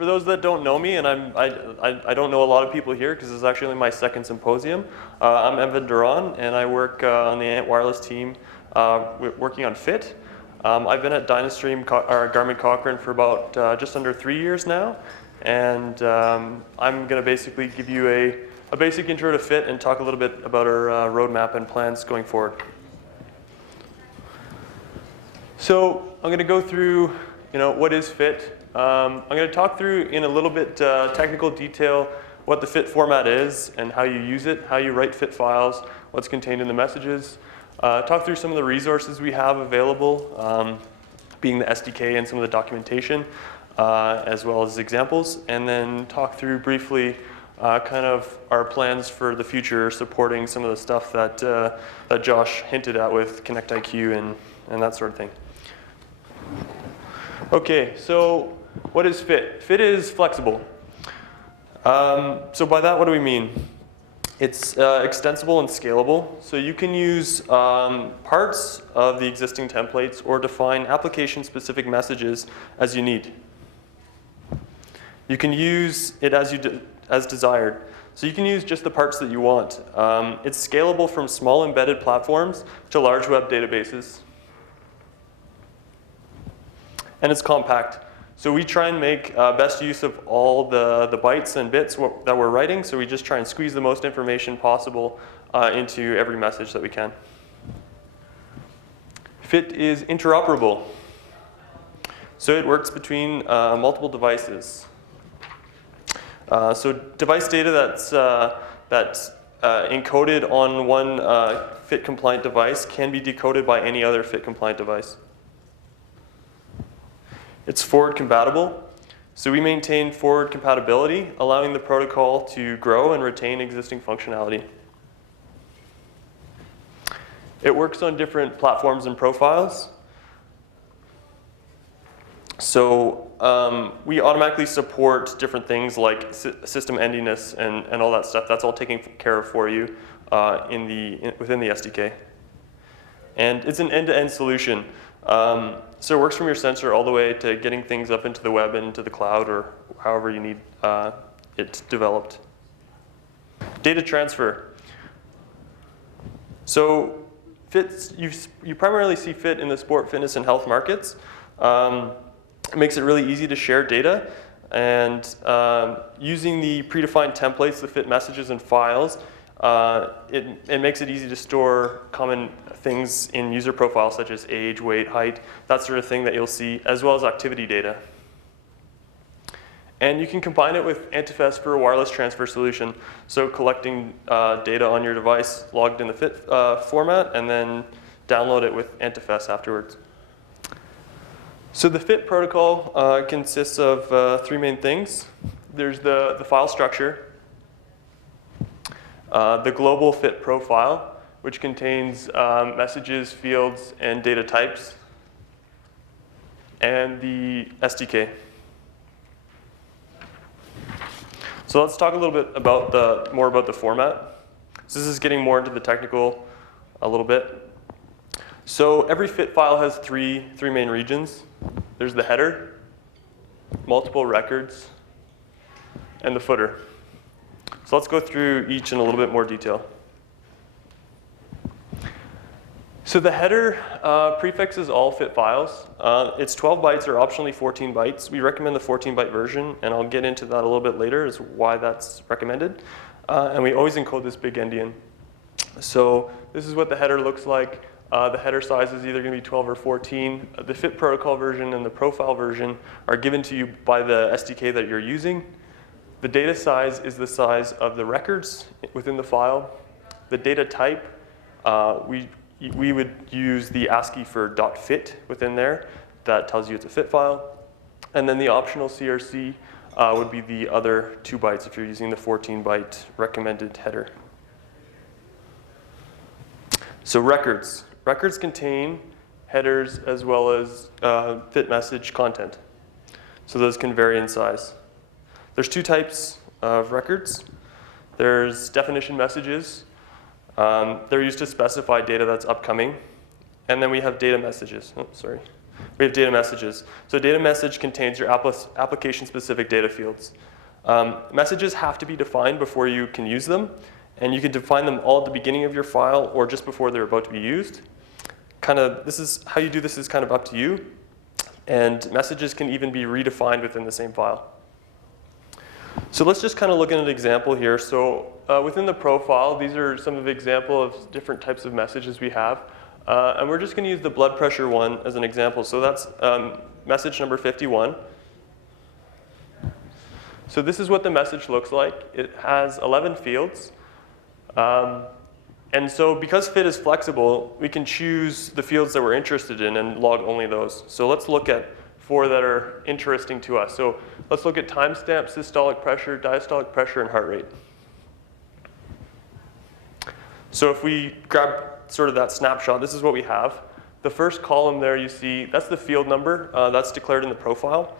for those that don't know me, and I don't know a lot of people here because this is actually my second symposium, I'm Evan Doiron, and I work on the Ant Wireless team working on FIT. I've been at Dynastream Garmin Cochrane for about just under 3 years now, and I'm going to basically give you a basic intro to FIT and talk a little bit about our roadmap and plans going forward. So I'm going to go through, what is FIT. I'm going to talk through in a little bit technical detail what the FIT format is and how you use it, how you write FIT files, what's contained in the messages. Talk through some of the resources we have available, being the SDK and some of the documentation, as well as examples, and then talk through briefly kind of our plans for the future, supporting some of the stuff that Josh hinted at with ConnectIQ and that sort of thing. Okay, so what is FIT? FIT is flexible. So by that, what do we mean? It's extensible and scalable, so you can use parts of the existing templates or define application-specific messages as you need. You can use it as desired. So you can use just the parts that you want. It's scalable from small embedded platforms to large web databases. And it's compact. So we try and make best use of all the bytes and bits that we're writing, so we just try and squeeze the most information possible into every message that we can. FIT is interoperable. So it works between multiple devices. So device data that's encoded on one FIT-compliant device can be decoded by any other FIT-compliant device. It's forward compatible, so we maintain forward compatibility, allowing the protocol to grow and retain existing functionality. It works on different platforms and profiles. So we automatically support different things like system endiness and all that stuff. That's all taken care of for you within the SDK. And it's an end-to-end solution. So it works from your sensor all the way to getting things up into the web and into the cloud or however you need it developed. Data transfer. So FIT, you primarily see FIT in the sport, fitness, and health markets. It makes it really easy to share data, and using the predefined templates, the FIT messages and files, it makes it easy to store common things in user profiles such as age, weight, height, that sort of thing that you'll see, as well as activity data. And you can combine it with Antifest for a wireless transfer solution, so collecting data on your device logged in the FIT format and then download it with Antifest afterwards. So the FIT protocol consists of 3 main things. There's the file structure, the global FIT profile, which contains messages, fields, and data types, and the SDK. So let's talk a little bit about more about the format. So this is getting more into the technical a little bit. So every FIT file has three main regions. There's the header, multiple records, and the footer. So let's go through each in a little bit more detail. So the header prefixes all FIT files. It's 12 bytes or optionally 14 bytes. We recommend the 14-byte version, and I'll get into that a little bit later as why that's recommended. And we always encode this big endian. So this is what the header looks like. The header size is either going to be 12 or 14. The FIT protocol version and the profile version are given to you by the SDK that you're using. The data size is the size of the records within the file. The data type, we would use the ASCII for .fit within there. That tells you it's a FIT file. And then the optional CRC would be the other 2 bytes if you're using the 14-byte recommended header. So records. Records contain headers as well as FIT message content. So those can vary in size. There's 2 types of records. There's definition messages. They're used to specify data that's upcoming. And then we have data messages. Oh, sorry. We have data messages. So data message contains your application-specific data fields. Messages have to be defined before you can use them, and you can define them all at the beginning of your file or just before they're about to be used. This is how you do this is kind of up to you, and messages can even be redefined within the same file. So let's just kind of look at an example here. So within the profile, these are some of the examples of different types of messages we have. And we're just going to use the blood pressure one as an example. So that's message number 51. So this is what the message looks like. It has 11 fields. And so because fit is flexible, we can choose the fields that we're interested in and log only those. So let's look at 4 that are interesting to us. So let's look at timestamp, systolic pressure, diastolic pressure, and heart rate. So if we grab sort of that snapshot, this is what we have. The first column there you see, that's the field number. That's declared in the profile.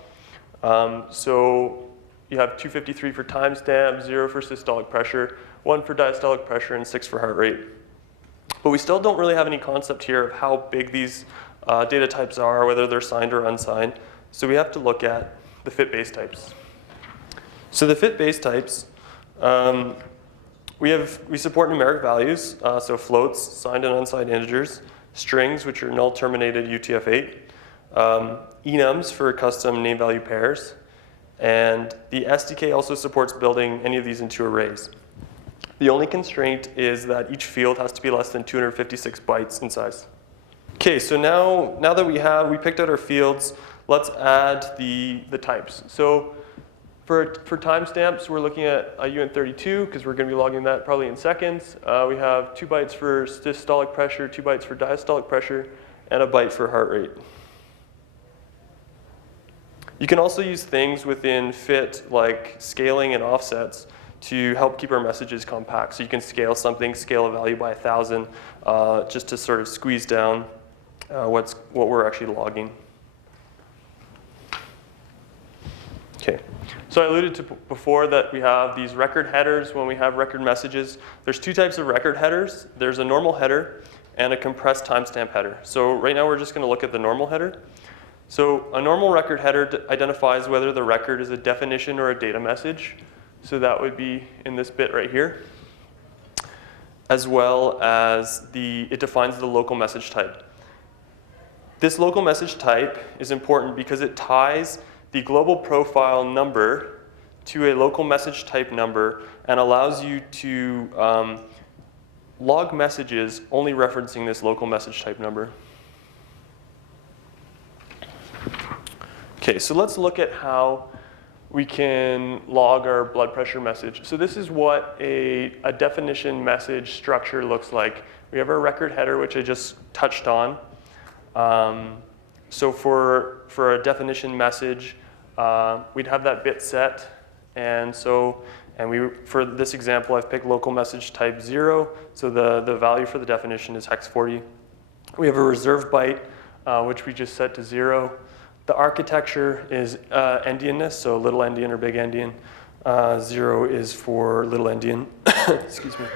So you have 253 for timestamp, 0 for systolic pressure, 1 for diastolic pressure, and 6 for heart rate. But we still don't really have any concept here of how big these data types are, whether they're signed or unsigned. So we have to look at the fit base types. So the fit base types, we support numeric values, so floats, signed and unsigned integers, strings, which are null terminated UTF-8, enums for custom name value pairs, and the SDK also supports building any of these into arrays. The only constraint is that each field has to be less than 256 bytes in size. Okay, so now that we picked out our fields, let's add the types. So for timestamps, we're looking at a uint32 because we're going to be logging that probably in seconds. We have 2 bytes for systolic pressure, 2 bytes for diastolic pressure, and a byte for heart rate. You can also use things within fit like scaling and offsets to help keep our messages compact. So you can scale something, scale a value by 1,000, just to sort of squeeze down what we're actually logging. Okay, so I alluded to before that we have these record headers when we have record messages. There's 2 types of record headers. There's a normal header and a compressed timestamp header. So right now we're just going to look at the normal header. So a normal record header identifies whether the record is a definition or a data message. So that would be in this bit right here, as well as it defines the local message type. This local message type is important because it ties the global profile number to a local message type number and allows you to log messages only referencing this local message type number. Okay, so let's look at how we can log our blood pressure message. So this is what a definition message structure looks like. We have our record header, which I just touched on. So for a definition message, we'd have that bit set. And for this example, I've picked local message type 0. So the value for the definition is hex 40. We have a reserve byte, which we just set to 0. The architecture is endianness, so little endian or big endian. 0 is for little endian. Excuse me.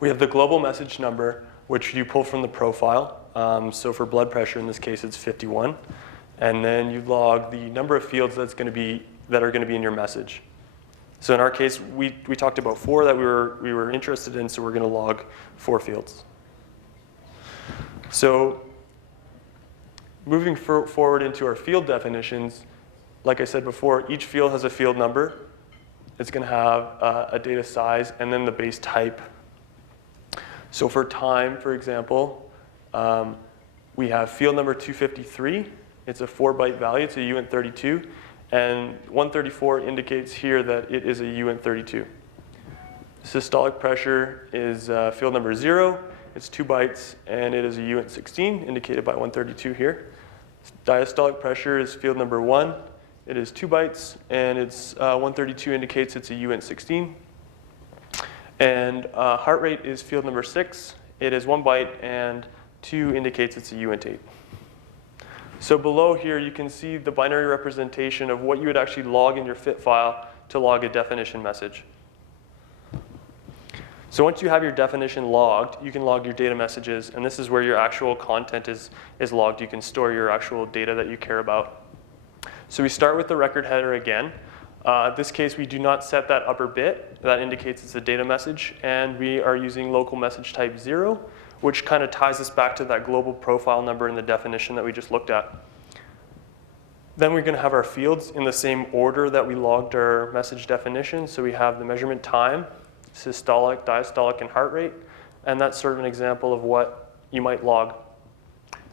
We have the global message number, which you pull from the profile. So for blood pressure, in this case, it's 51. And then you log the number of fields that are going to be in your message. So in our case, we talked about 4 that we were interested in, so we're going to log 4 fields. So moving forward into our field definitions, like I said before, each field has a field number. It's going to have a data size and then the base type. So for time, for example, we have field number 253. It's a 4-byte value. It's a uint32. And 134 indicates here that it is a uint32. Systolic pressure is field number 0. It's 2 bytes, and it is a uint16, indicated by 132 here. Diastolic pressure is field number 1. It is 2 bytes, and it's 132 indicates it's a uint16. And heart rate is field number 6. It is 1 byte, and 2 indicates it's a uint8. So below here, you can see the binary representation of what you would actually log in your fit file to log a definition message. So once you have your definition logged, you can log your data messages, and this is where your actual content is logged. You can store your actual data that you care about. So we start with the record header again. In this case, we do not set that upper bit. That indicates it's a data message, and we are using local message type 0, which kind of ties us back to that global profile number in the definition that we just looked at. Then we're going to have our fields in the same order that we logged our message definition. So we have the measurement time, systolic, diastolic, and heart rate, and that's sort of an example of what you might log.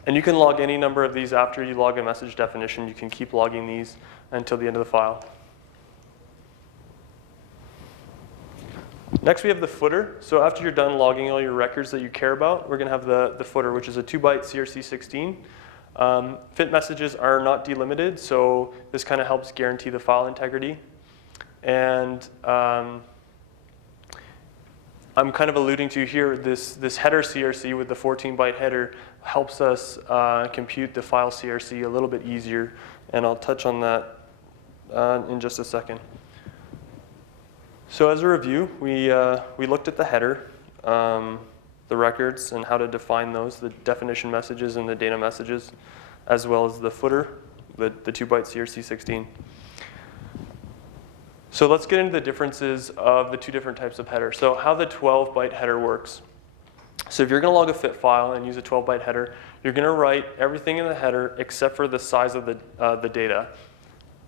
And you can log any number of these after you log a message definition. You can keep logging these until the end of the file. Next, we have the footer. So after you're done logging all your records that you care about, we're going to have the footer, which is a 2-byte CRC16. Fit messages are not delimited, so this kind of helps guarantee the file integrity. And I'm kind of alluding to here, this header CRC with the 14-byte header helps us compute the file CRC a little bit easier, and I'll touch on that in just a second. So as a review, we looked at the header, the records, and how to define those, the definition messages and the data messages, as well as the footer, the 2-byte CRC16. So let's get into the differences of the two different types of header. So how the 12-byte header works. So if you're going to log a fit file and use a 12-byte header, you're going to write everything in the header except for the size of the data.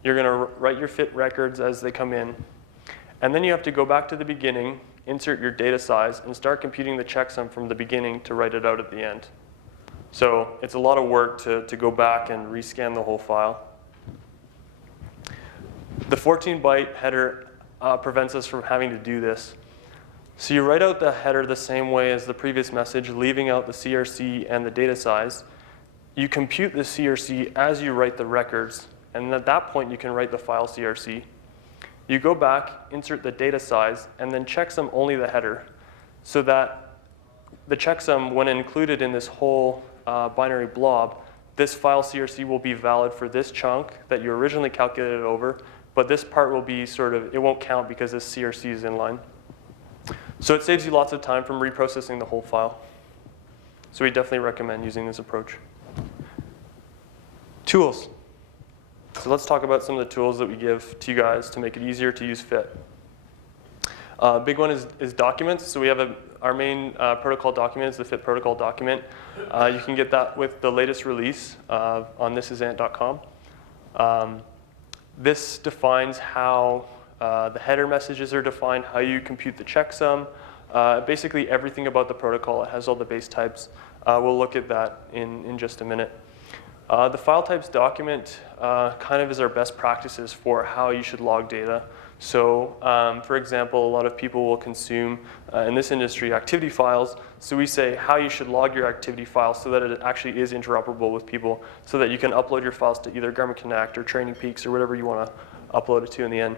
You're going to write your fit records as they come in. And then you have to go back to the beginning, insert your data size, and start computing the checksum from the beginning to write it out at the end. So it's a lot of work to go back and rescan the whole file. The 14-byte header prevents us from having to do this. So you write out the header the same way as the previous message, leaving out the CRC and the data size. You compute the CRC as you write the records, and at that point you can write the file CRC. You go back, insert the data size, and then checksum only the header, so that the checksum, when included in this whole binary blob, this file CRC will be valid for this chunk that you originally calculated over, but this part will be it won't count because this CRC is inline. So it saves you lots of time from reprocessing the whole file. So we definitely recommend using this approach. Tools. So let's talk about some of the tools that we give to you guys to make it easier to use fit. Big one is documents. So we have our main protocol document is the fit protocol document. You can get that with the latest release on thisisant.com. This defines how the header messages are defined, how you compute the checksum, basically everything about the protocol. It has all the base types. We'll look at that in just a minute. The file types document kind of is our best practices for how you should log data. So for example, a lot of people will consume, in this industry, activity files. So we say how you should log your activity files so that it actually is interoperable with people, so that you can upload your files to either Garmin Connect or Training Peaks or whatever you want to upload it to in the end.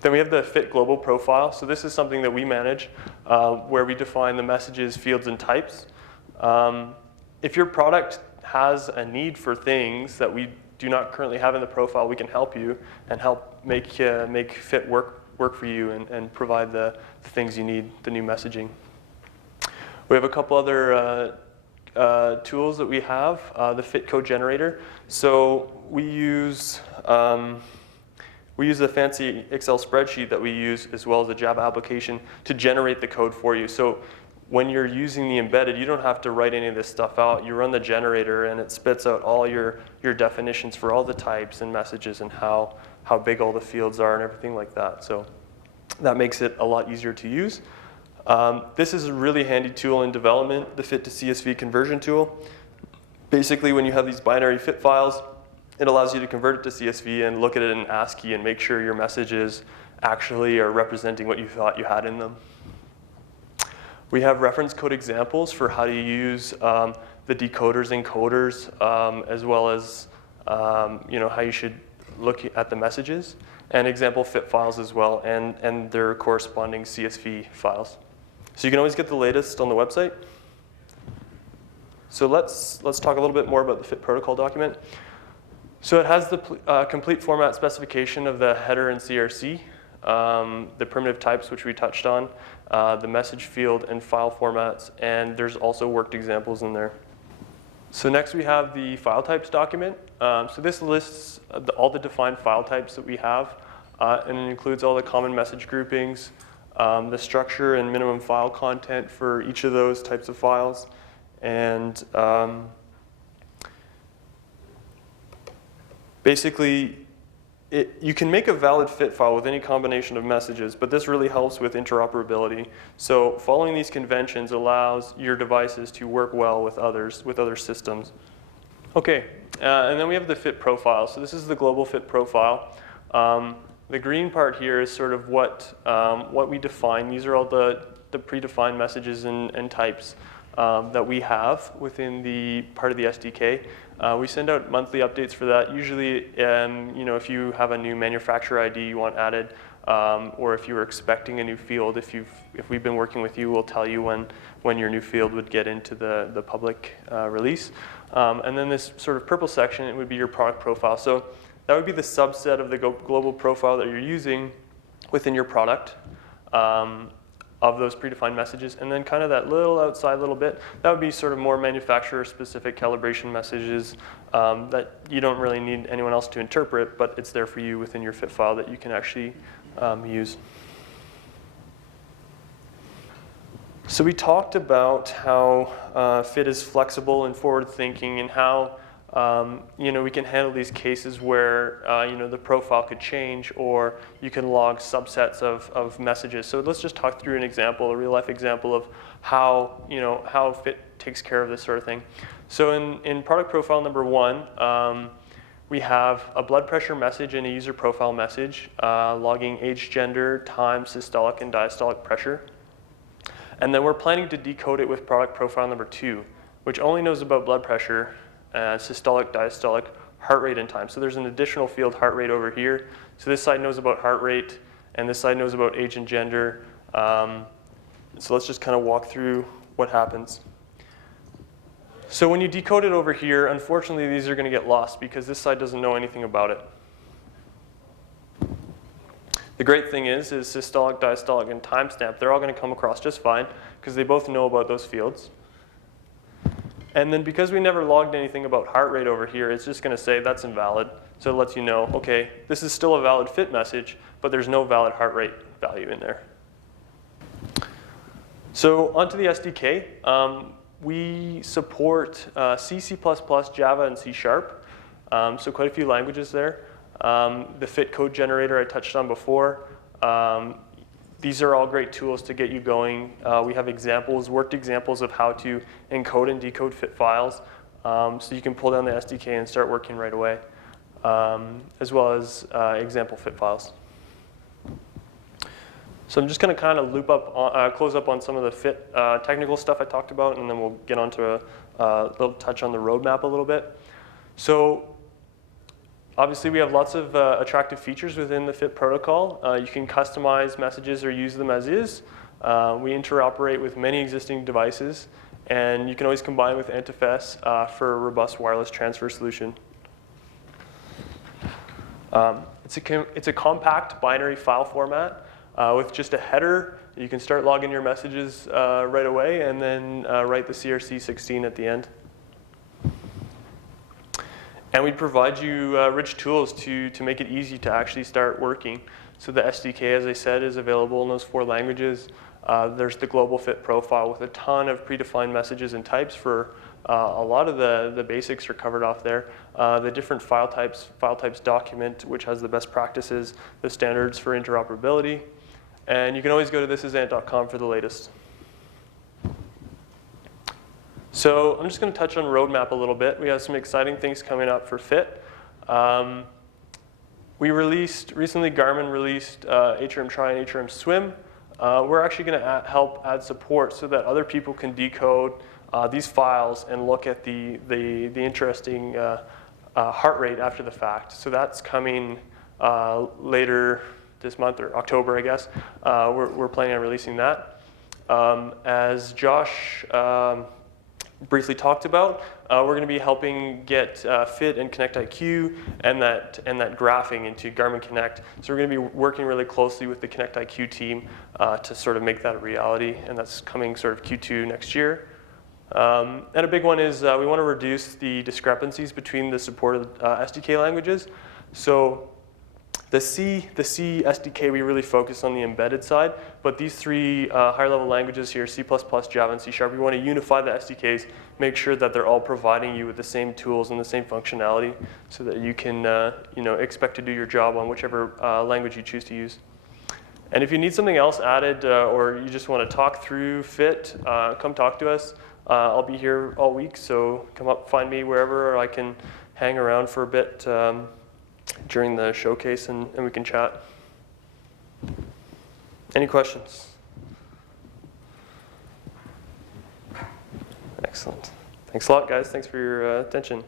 Then we have the fit global profile. So this is something that we manage where we define the messages, fields, and types. If your product has a need for things that we do not currently have in the profile, we can help you and help make fit work for you and provide the things you need, the new messaging. We have a couple other tools that we have, the fit code generator. So we use a fancy Excel spreadsheet that we use, as well as a Java application, to generate the code for you. So when you're using the embedded, you don't have to write any of this stuff out. You run the generator, and it spits out all your definitions for all the types and messages and how big all the fields are and everything like that. So that makes it a lot easier to use. This is a really handy tool in development, the fit to CSV conversion tool. Basically, when you have these binary fit files, it allows you to convert it to CSV and look at it in ASCII and make sure your messages actually are representing what you thought you had in them. We have reference code examples for how to use the decoders and coders, as well as how you should look at the messages, and example fit files as well, and their corresponding CSV files. So you can always get the latest on the website. So let's talk a little bit more about the fit protocol document. So it has the complete format specification of the header and CRC. the primitive types, which we touched on, the message field and file formats, and there's also worked examples in there. So next we have the file types document. So this lists all the defined file types that we have, and it includes all the common message groupings, the structure and minimum file content for each of those types of files, and basically you can make a valid fit file with any combination of messages, but this really helps with interoperability. So following these conventions allows your devices to work well with others, with other systems. Okay, and then we have the fit profile. So this is the global fit profile. The green part here is sort of what we define. These are all the predefined messages and types that we have within the part of the SDK. We send out monthly updates for that. Usually, if you have a new manufacturer ID you want added, or if you were expecting a new field, if we've been working with you, we'll tell you when your new field would get into the public release. And then this sort of purple section, it would be your product profile. So that would be the subset of the global profile that you're using within your product. Of those predefined messages, and then kind of that little outside little bit, that would be sort of more manufacturer-specific calibration messages that you don't really need anyone else to interpret, but it's there for you within your fit file that you can actually use. So we talked about how fit is flexible and forward-thinking, and how we can handle these cases where the profile could change, or you can log subsets of messages. So let's just talk through an example, a real-life example of how fit takes care of this sort of thing. So in product profile number 1, we have a blood pressure message and a user profile message, logging age, gender, time, systolic and diastolic pressure. And then we're planning to decode it with product profile number 2, which only knows about blood pressure, systolic, diastolic, heart rate, and time. So there's an additional field, heart rate, over here. So this side knows about heart rate, and this side knows about age and gender. So let's just kind of walk through what happens. So when you decode it over here, unfortunately, these are going to get lost because this side doesn't know anything about it. The great thing is systolic, diastolic, and timestamp, they're all going to come across just fine because they both know about those fields. And then because we never logged anything about heart rate over here, it's just going to say that's invalid. So it lets you know, okay, this is still a valid fit message, but there's no valid heart rate value in there. So onto the SDK. We support C, C++, Java, and C#. So quite a few languages there. The fit code generator I touched on before. These are all great tools to get you going. We have examples, worked examples of how to encode and decode fit files. So you can pull down the SDK and start working right away, as well as example fit files. So I'm just going to kind of loop up, close up on some of the fit technical stuff I talked about, and then we'll get onto a little touch on the roadmap a little bit. So obviously, we have lots of attractive features within the fit protocol. You can customize messages or use them as is. We interoperate with many existing devices, and you can always combine with NTFS for a robust wireless transfer solution. It's a compact binary file format with just a header. You can start logging your messages right away, and then write the CRC16 at the end. And we provide you rich tools to make it easy to actually start working. So the SDK, as I said, is available in those 4 languages. There's the global fit profile with a ton of predefined messages and types for a lot of the basics are covered off there. The different file types document, which has the best practices, the standards for interoperability. And you can always go to thisisant.com for the latest. So I'm just going to touch on roadmap a little bit. We have some exciting things coming up for fit. Recently Garmin released HRM Try and HRM Swim. We're actually going to help add support so that other people can decode these files and look at the interesting heart rate after the fact. So that's coming later this month, or October, I guess. We're planning on releasing that. As Josh briefly talked about. We're going to be helping get Fit and Connect IQ and that graphing into Garmin Connect. So we're going to be working really closely with the Connect IQ team to sort of make that a reality, and that's coming sort of Q2 next year. And a big one is we want to reduce the discrepancies between the supported SDK languages. So the C SDK, we really focus on the embedded side, but these three higher level languages here, C++, Java, and C#, we want to unify the SDKs, make sure that they're all providing you with the same tools and the same functionality so that you can expect to do your job on whichever language you choose to use. And if you need something else added or you just want to talk through Fit, come talk to us. I'll be here all week, so come up, find me wherever, or I can hang around for a bit during the showcase and we can chat. Any questions? Excellent. Thanks a lot, guys. Thanks for your attention.